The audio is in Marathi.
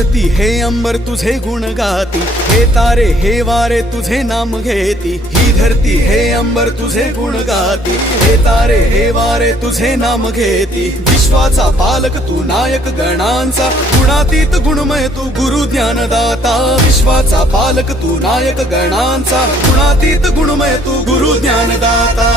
धरती हे अंबर तुझे गुण गाती, हे तारे हे वारे तुझे नाम घेती। ही धरती हे अंबर तुझे गुण गाती, हे तारे हे वारे तुझे नाम घेती। विश्वाचा पालक तू नायक गणांचा, गुणातीत गुणमय तू गुरु ज्ञानदाता। विश्वाचा पालक तू नायक गणांचा, गुणातीत गुणमय तू गुरु ज्ञानदाता।